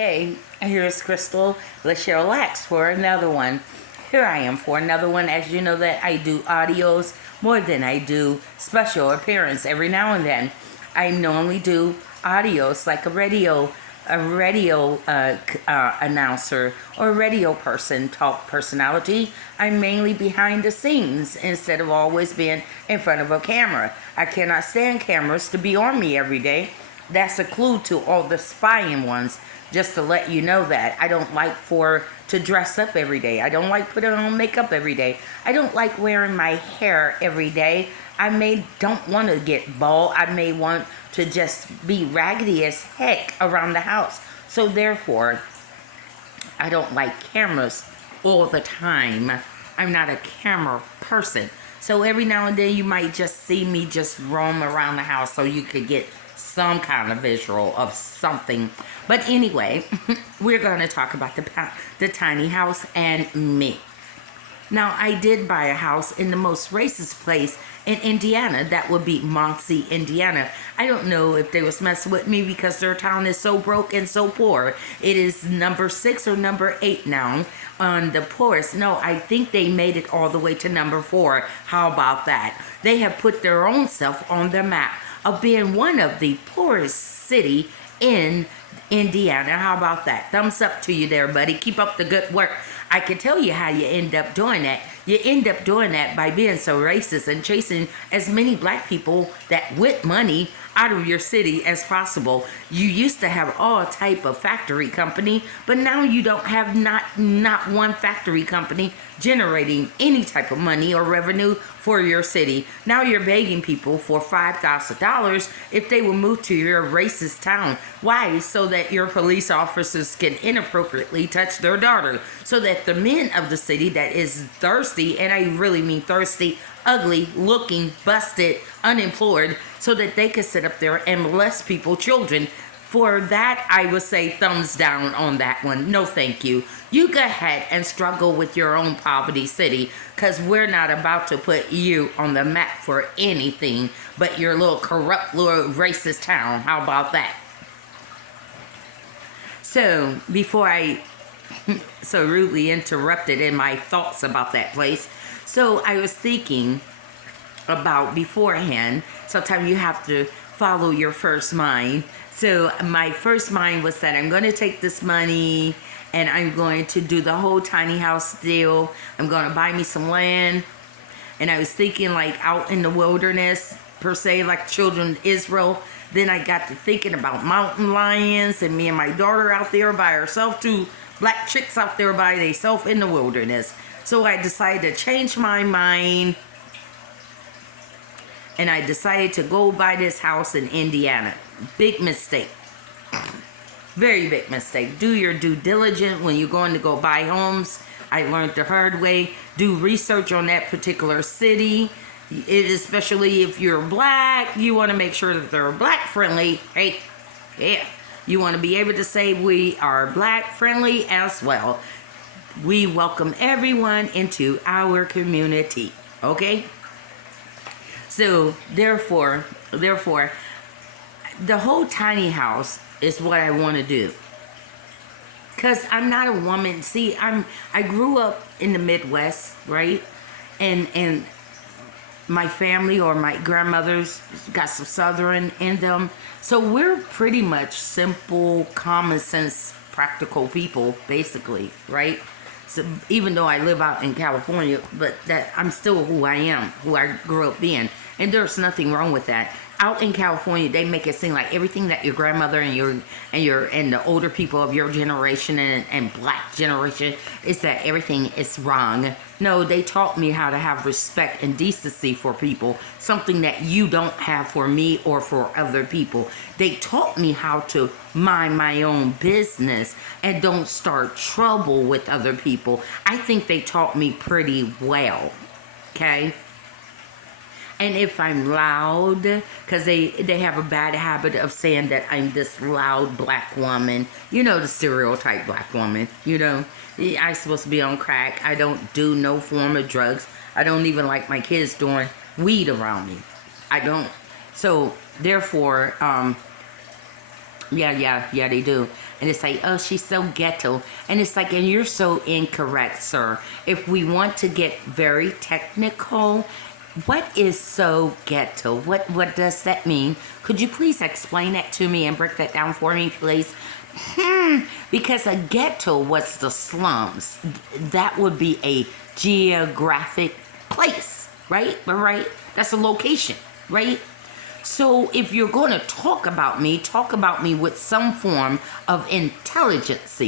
Okay, here's Crystal Lashelle Lax for another one. Here I am for another one. As you know that I do audios more than I do special appearance every now and then. I normally do audios like a radio announcer or radio person, talk personality. I'm mainly behind the scenes instead of always being in front of a camera. I cannot stand cameras to be on me every day. That's a clue to all the spying ones, just to let you know that. I don't like to dress up every day. I don't like putting on makeup every day. I don't like wearing my hair every day. Don't want to get bald. I may want to just be raggedy as heck around the house. So therefore, I don't like cameras all the time. I'm not a camera person. So every now and then you might just see me just roam around the house so you could get some kind of visual of something. But anyway, we're going to talk about the tiny house and me. Now, I did buy a house in the most racist place in Indiana. That would be Muncie, Indiana. I don't know if they was messing with me because their town is so broke and so poor. It is number 6 or number 8 now on the poorest. No, I think they made it all the way to number 4. How about that? They have put their own self on the map of being one of the poorest city in Indiana. How about that? Thumbs up to you there, buddy. Keep up the good work. I can tell you how you end up doing that. You end up doing that by being so racist and chasing as many black people that with money out of your city as possible. You used to have all type of factory company, but now you don't have not one factory company generating any type of money or revenue for your city. Now you're begging people for $5,000 if they will move to your racist town. Why? So that your police officers can inappropriately touch their daughter. So that the men of the city that is thirsty, and I really mean thirsty, ugly, looking, busted, unemployed, so that they could sit up there and molest people, children. For that, I would say thumbs down on that one. No, thank you. You go ahead and struggle with your own poverty city, because we're not about to put you on the map for anything but your little corrupt little racist town. How about that? So, before I so rudely interrupted in my thoughts about that place, so I was thinking about beforehand, sometimes you have to follow your first mind. So my first mind was that I'm going to take this money and I'm going to do the whole tiny house deal. I'm going to buy me some land. And I was thinking like out in the wilderness, per se, like children of Israel. Then I got to thinking about mountain lions and me and my daughter out there by herself, 2 black chicks out there by themselves in the wilderness. So I decided to change my mind, and I decided to go buy this house in Indiana. Big mistake. Very big mistake. Do your due diligence when you're going to go buy homes. I learned the hard way. Do research on that particular city. Especially if you're black, you want to make sure that they're black friendly. Hey, yeah. You want to be able to say we are black friendly as well. We welcome everyone into our community. Okay? So, therefore, the whole tiny house is what I want to do. Because I'm not a woman. See, I grew up in the Midwest, right? And my family or my grandmothers got some Southern in them. So we're pretty much simple, common sense, practical people, basically, right? So even though I live out in California, but that I'm still who I am, who I grew up being. And there's nothing wrong with that. Out in California, they make it seem like everything that your grandmother and the older people of your generation and black generation is that everything is wrong. No, they taught me how to have respect and decency for people, something that you don't have for me or for other people. They taught me how to mind my own business and don't start trouble with other people. I think they taught me pretty well, okay? And if I'm loud, because they have a bad habit of saying that I'm this loud black woman. You know, the stereotype black woman, you know. I'm supposed to be on crack. I don't do no form of drugs. I don't even like my kids doing weed around me. I don't. So, therefore, yeah, they do. and it's like, oh, she's so ghetto. And it's like, and you're so incorrect, sir. If we want to get very technical, what is so ghetto? What does that mean? Could you please explain that to me and break that down for me, please? Because a ghetto was the slums. That would be a geographic place, right? Right? That's a location, right? So if you're going to talk about me with some form of intelligence.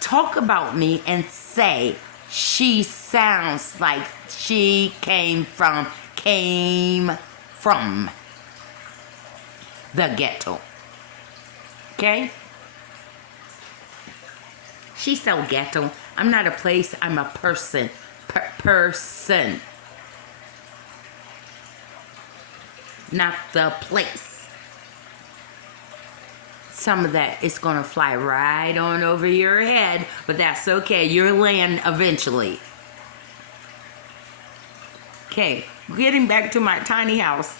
Talk about me and say, she sounds like she came from the ghetto. Okay? She's so ghetto. I'm not a place, I'm a person. Person. Not the place. Some of that is going to fly right on over your head, but that's okay. You'll land eventually. Okay, getting back to my tiny house.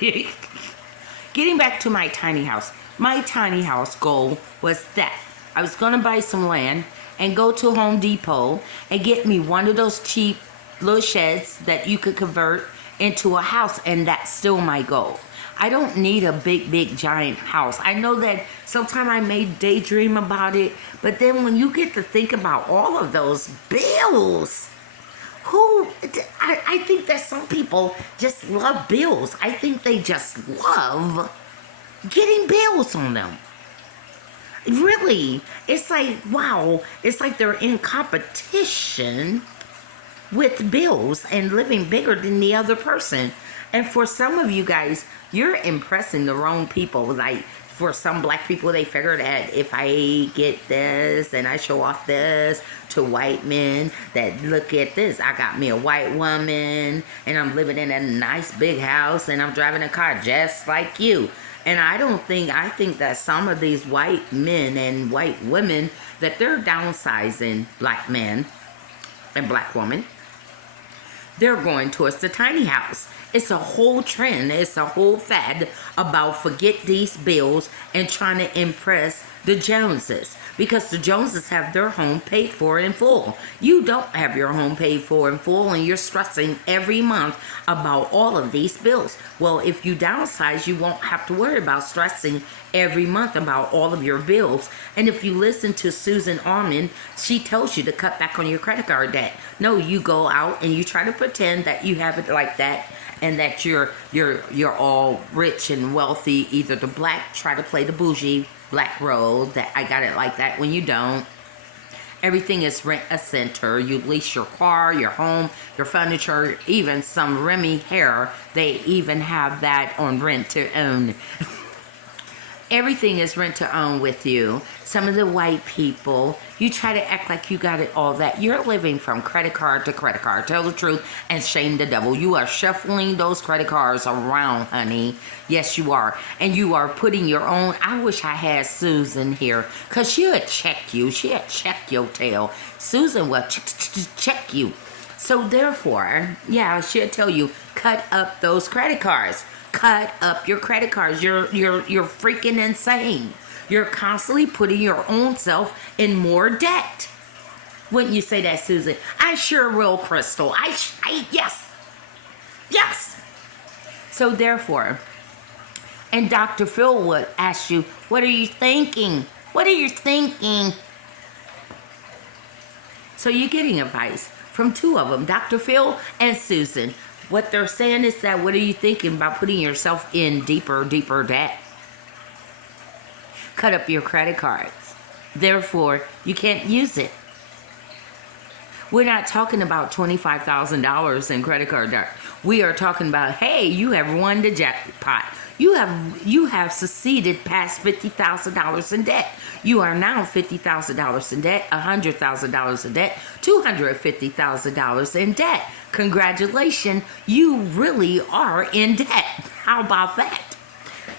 Getting back to my tiny house. My tiny house goal was that I was going to buy some land and go to Home Depot and get me one of those cheap little sheds that you could convert into a house, and that's still my goal. I don't need a big giant house. I know that sometimes I may daydream about it, but then when you get to think about all of those bills, I think that some people just love bills. I think they just love getting bills on them. Really, it's like, wow, it's like they're in competition with bills and living bigger than the other person. And for some of you guys, you're impressing the wrong people. Like, for some black people, they figure that if I get this and I show off this to white men, that look at this, I got me a white woman and I'm living in a nice big house and I'm driving a car just like you. And I think that some of these white men and white women, that they're downsizing black men and black women. They're going towards the tiny house. It's a whole trend. It's a whole fad about forget these bills and trying to impress the Joneses. Because the Joneses have their home paid for in full. You don't have your home paid for in full, and you're stressing every month about all of these bills. Well, if you downsize, you won't have to worry about stressing every month about all of your bills. And if you listen to Susan Orman, she tells you to cut back on your credit card debt. No, you go out and you try to pretend that you have it like that, and that you're all rich and wealthy. Either the black, try to play the bougie black role, that I got it like that, when you don't. Everything is rent a center. You lease your car, your home, your furniture, even some Remy hair. They even have that on rent to own. Everything is rent to own with you. Some of the white people, you try to act like you got it all that. You're living from credit card to credit card. Tell the truth and shame the devil. You are shuffling those credit cards around, honey. Yes, you are. And you are putting your own. I wish I had Susan here, because she'll check you. She'll check your tail. Susan will check you. So therefore, yeah, she'll tell you, cut up those credit cards. Cut up your credit cards. You're freaking insane. You're constantly putting your own self in more debt. Wouldn't you say that, Susan? I sure will, Crystal. Yes. So therefore, and Dr. Phil would ask you, what are you thinking? What are you thinking? So you're getting advice from two of them, Dr. Phil and Susan. What they're saying is that, what are you thinking about putting yourself in deeper debt? Cut up your credit cards. Therefore, you can't use it. We're not talking about $25,000 in credit card debt. We are talking about, hey, you have won the jackpot. You have succeeded past $50,000 in debt. You are now $50,000 in debt, $100,000 in debt, $250,000 in debt. Congratulations, you really are in debt. How about that?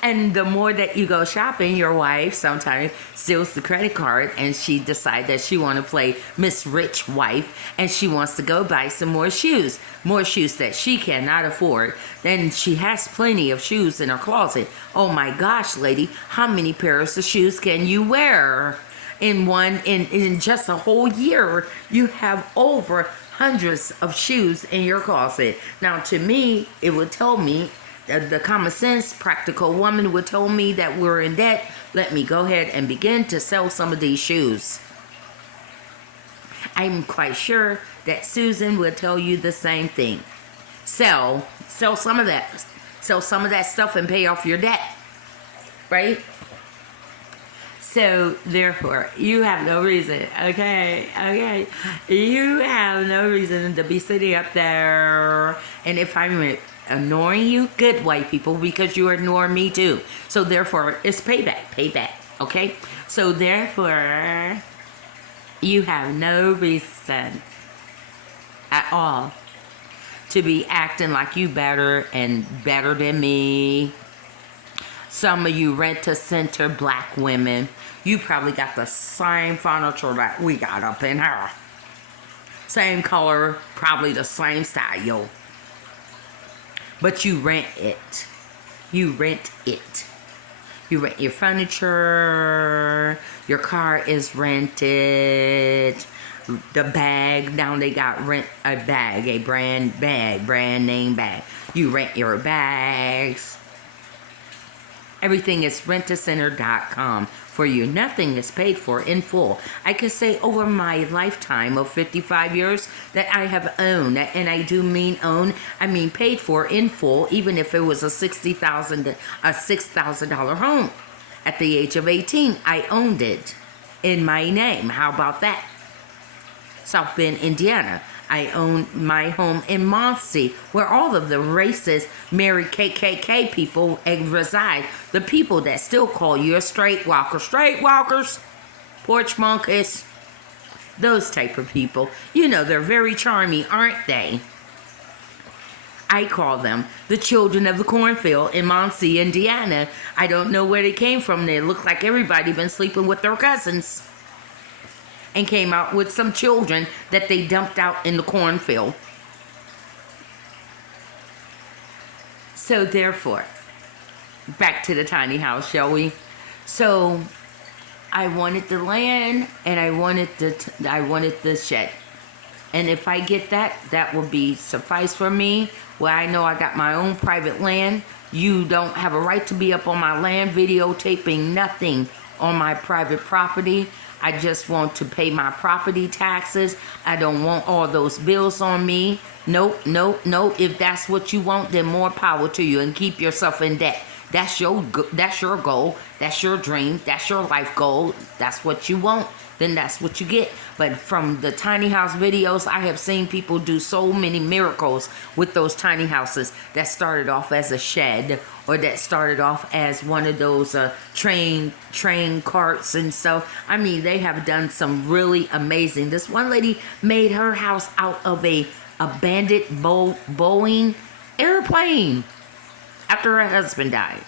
And the more that you go shopping, your wife sometimes steals the credit card and she decides that she want to play Miss Rich Wife and she wants to go buy some more shoes that she cannot afford. Then she has plenty of shoes in her closet. Oh my gosh, lady, how many pairs of shoes can you wear? In just a whole year, you have over hundreds of shoes in your closet. Now, to me, it would tell me, the common sense, practical woman would tell me that we're in debt. Let me go ahead and begin to sell some of these shoes. I'm quite sure that Susan will tell you the same thing. Sell some of that. Sell some of that stuff and pay off your debt. Right? So, therefore, you have no reason, okay? You have no reason to be sitting up there. And if I'm ignoring you, good white people, because you ignore me too. So, therefore, it's payback, okay? So, therefore, you have no reason at all to be acting like you better than me. Some of you rent-a-center black women, you probably got the same furniture that we got up in here. Same color, probably the same style. But you rent it. You rent your furniture. Your car is rented. The bag, now they got a brand name bag. You rent your bags. Everything is rentacenter.com for you. Nothing is paid for in full. I could say over my lifetime of 55 years that I have owned, and I do mean own, I mean paid for in full, even if it was a $6,000 home. At the age of 18, I owned it in my name. How about that? South Bend, Indiana. I own my home in Muncie, where all of the racist, married KKK people reside. The people that still call you a street walkers, porch monkeys, those type of people. You know, they're very charming, aren't they? I call them the children of the cornfield in Muncie, Indiana. I don't know where they came from. They look like everybody been sleeping with their cousins and came out with some children that they dumped out in the cornfield. So therefore, back to the tiny house, shall we? So I wanted the land and I wanted the shed. And if I get that, that will be suffice for me. Well, I know I got my own private land. You don't have a right to be up on my land videotaping nothing on my private property. I just want to pay my property taxes. I don't want all those bills on me. Nope. If that's what you want, then more power to you and keep yourself in debt. That's your goal. That's your dream. That's your life goal. That's what you want. Then that's what you get. But from the tiny house videos, I have seen people do so many miracles with those tiny houses that started off as a shed or that started off as one of those train carts and stuff. I mean, they have done some really amazing. This one lady made her house out of a abandoned Boeing airplane after her husband died.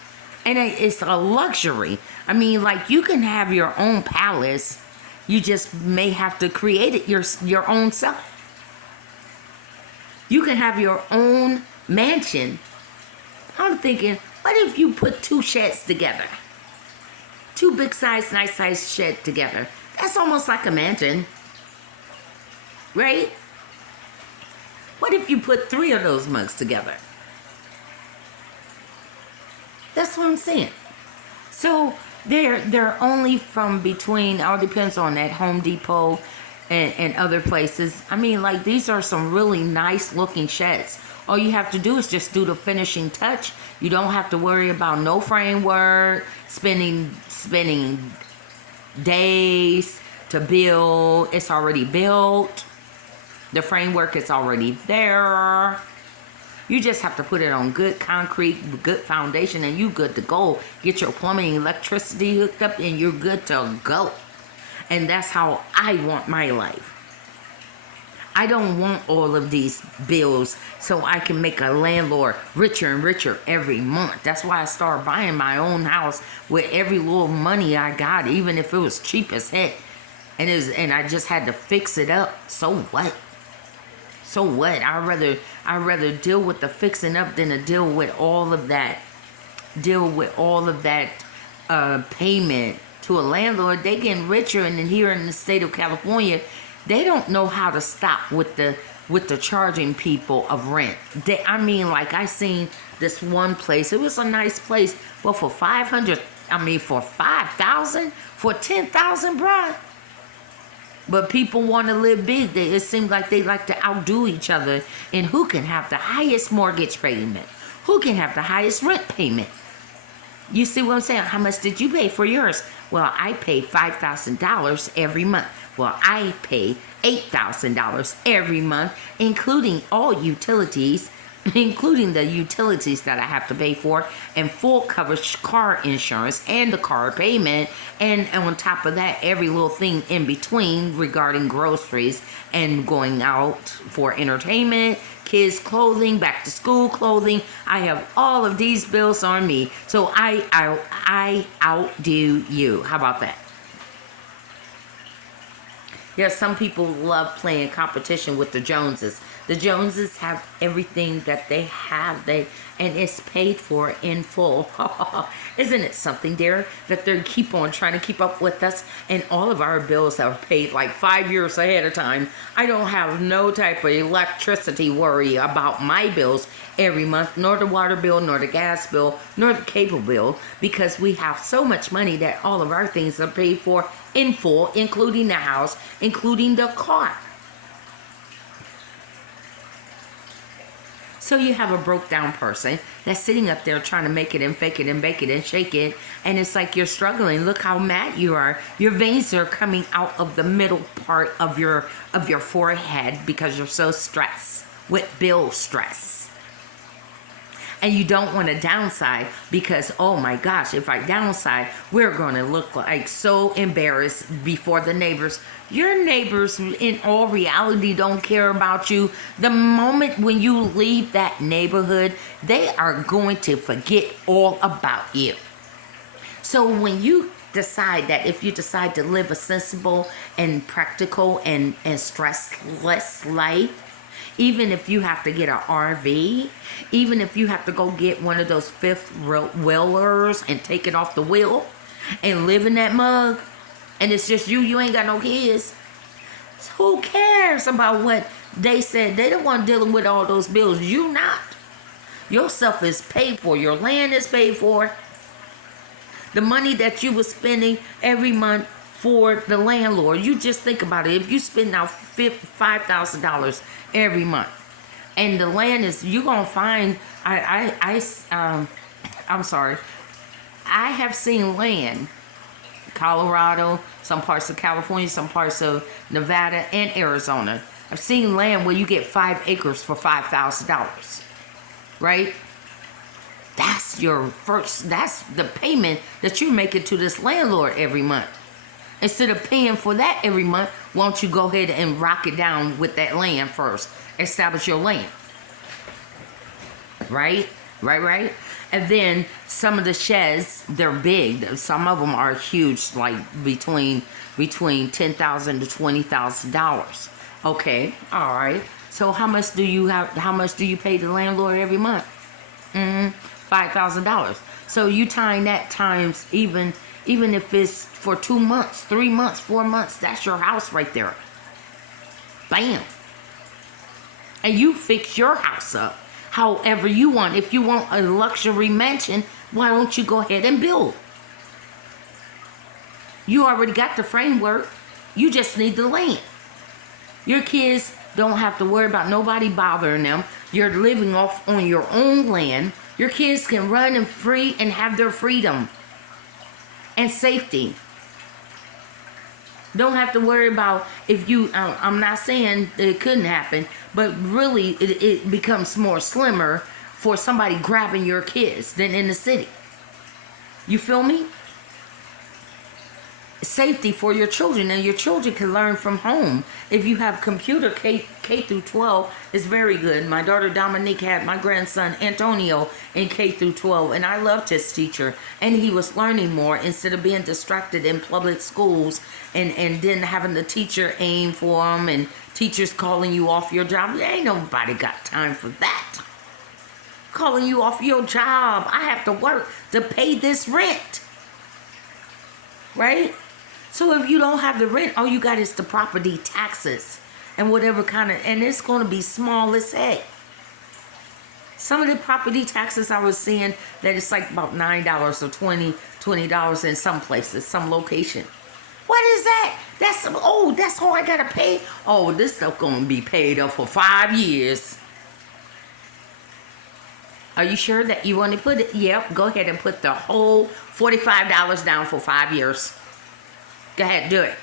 And it's a luxury. I mean, like, you can have your own palace. You just may have to create it your own self. You can have your own mansion. I'm thinking, what if you put two sheds together? Two big size, nice size shed together. That's almost like a mansion. Right? What if you put 3 of those mugs together? That's what I'm saying. So they're only from between, all depends on that Home Depot and other places. I mean, like, these are some really nice looking sheds. All you have to do is just do the finishing touch. You don't have to worry about no framework, spending days to build. It's already built. The framework is already there. You just have to put it on good concrete, good foundation, and you good to go. Get your plumbing and electricity hooked up, and you're good to go. And that's how I want my life. I don't want all of these bills so I can make a landlord richer and richer every month. That's why I started buying my own house with every little money I got, even if it was cheap as heck. And I just had to fix it up. So what? So what? I'd rather deal with the fixing up than to deal with all of that. Payment to a landlord. They getting richer, and then here in the state of California, they don't know how to stop with the charging people of rent. Like I seen this one place. It was a nice place, but for 500, for 5,000, for 10,000, bruh. But people want to live big. It seems like they like to outdo each other in who can have the highest mortgage payment, who can have the highest rent payment. You see what I'm saying? How much did you pay for yours? Well, I pay $5,000 every month. Well, I pay $8,000 every month, including all utilities, including the utilities that I have to pay for, and full coverage car insurance and the car payment, and on top of that, every little thing in between regarding groceries and going out for entertainment, kids clothing, back to school clothing. I have all of these bills on me, so I outdo you. How about that? Yes, some people love playing competition with the Joneses. The Joneses have everything that they have, and it's paid for in full. Isn't it something, dear, that they keep on trying to keep up with us, and all of our bills are paid like 5 years ahead of time. I don't have no type of electricity worry about my bills every month, nor the water bill, nor the gas bill, nor the cable bill, because we have so much money that all of our things are paid for in full, including the house, including the car. So you have a broke down person that's sitting up there trying to make it and fake it and bake it and shake it, and it's like you're struggling. Look how mad you are. Your veins are coming out of the middle part of your forehead because you're so stressed with bill stress. And you don't want to downside because, oh my gosh, if I downside, we're going to look like so embarrassed before the neighbors. Your neighbors, in all reality, don't care about you. The moment when you leave that neighborhood, they are going to forget all about you. So when you decide that, if you decide to live a sensible and practical and stressless life, even if you have to get an RV, even if you have to go get one of those fifth wheelers and take it off the wheel and live in that mug, and it's just you ain't got no kids, who cares about what they said? They don't want dealing with all those bills. You not. Your stuff is paid for. Your land is paid for. The money that you were spending every month for the landlord, you just think about it. If you spend out $5,000 every month, and the land is, you're gonna find. I'm sorry. I have seen land, Colorado, some parts of California, some parts of Nevada, and Arizona. I've seen land where you get 5 acres for $5,000, right? That's that's the payment that you're making to this landlord every month. Instead of paying for that every month, why don't you go ahead and rock it down with that land first? Establish your land. Right? And then some of the sheds, they're big. Some of them are huge, like between $10,000 to $20,000. Okay, all right. So how much do you pay the landlord every month? $5,000. So you tying that times even if it's for 2 months, 3 months, 4 months, that's your house right there. Bam. And you fix your house up however you want. If you want a luxury mansion, why don't you go ahead and build? You already got the framework. You just need the land. Your kids don't have to worry about nobody bothering them. You're living off on your own land. Your kids can run and free and have their freedom and safety. Don't have to worry about if you, I'm not saying that it couldn't happen, but really it becomes more slimmer for somebody grabbing your kids than in the city. You feel me? safety for your children, and your children can learn from home. If you have computer K through 12 is very good. My daughter Dominique had my grandson Antonio in K through 12, and I loved his teacher, and he was learning more instead of being distracted in public schools and then having the teacher aim for him and teachers calling you off your job. Ain't nobody got time for that. Calling you off your job. I have to work to pay this rent. Right? So if you don't have the rent, all you got is the property taxes and whatever kind of, and it's going to be small as heck. Some of the property taxes I was seeing that it's like about $9 or $20 in some places, some location. What is that? That's all I gotta pay. Oh, this stuff gonna be paid up for 5 years. Are you sure that you want to put it? Yep, go ahead and put the whole $45 down for 5 years. Go ahead, do it.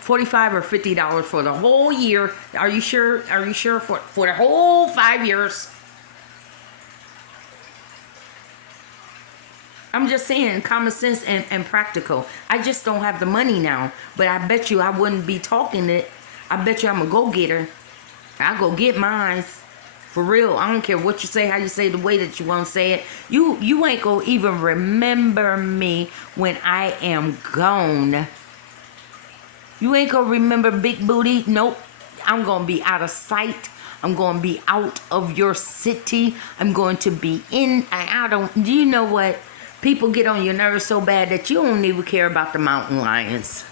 $45 or $50 for the whole year. Are you sure? Are you sure for the whole 5 years? I'm just saying, common sense and practical. I just don't have the money now, but I bet you I wouldn't be talking it. I bet you I'm a go-getter. I'll go get mine. For real, I don't care what you say, how you say, the way that you want to say it. You ain't gonna even remember me when I am gone. You ain't gonna remember Big Booty. Nope. I'm gonna be out of sight. I'm gonna be out of your city. I'm going to be in and out of. Do you know what? People get on your nerves so bad that you don't even care about the mountain lions.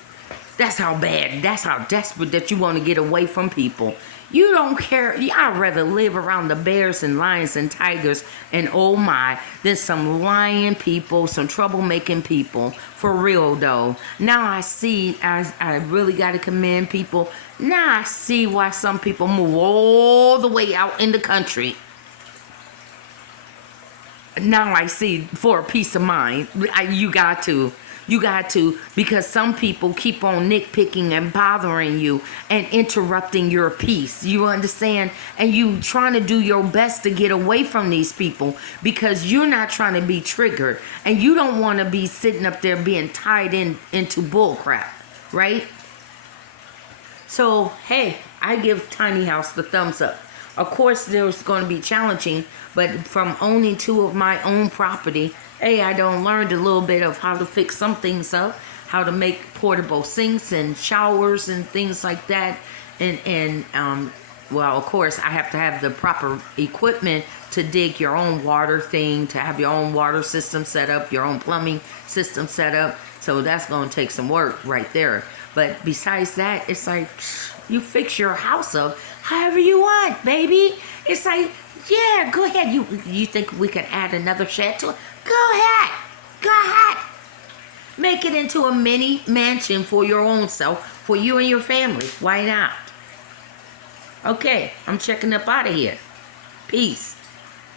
That's how bad. That's how desperate that you want to get away from people. You don't care. I'd rather live around the bears and lions and tigers and oh my, than some lying people, some troublemaking people. For real though. Now I see, I really got to commend people. Now I see why some people move all the way out in the country. Now I see, for a peace of mind. You got to, because some people keep on nitpicking and bothering you and interrupting your peace. You understand? And you trying to do your best to get away from these people because you're not trying to be triggered and you don't want to be sitting up there being tied into bull crap, right? So, hey, I give Tiny House the thumbs up. Of course, there's going to be challenging, but from owning 2 of my own property, hey, I done learned a little bit of how to fix some things up, how to make portable sinks and showers and things like that. And well, of course, I have to have the proper equipment to dig your own water thing, to have your own water system set up, your own plumbing system set up. So that's going to take some work right there. But besides that, it's like, you fix your house up however you want, baby. It's like, yeah, go ahead. You think we can add another shed to it? Go ahead. Go ahead. Make it into a mini mansion for your own self, for you and your family. Why not? Okay, I'm checking up out of here. Peace.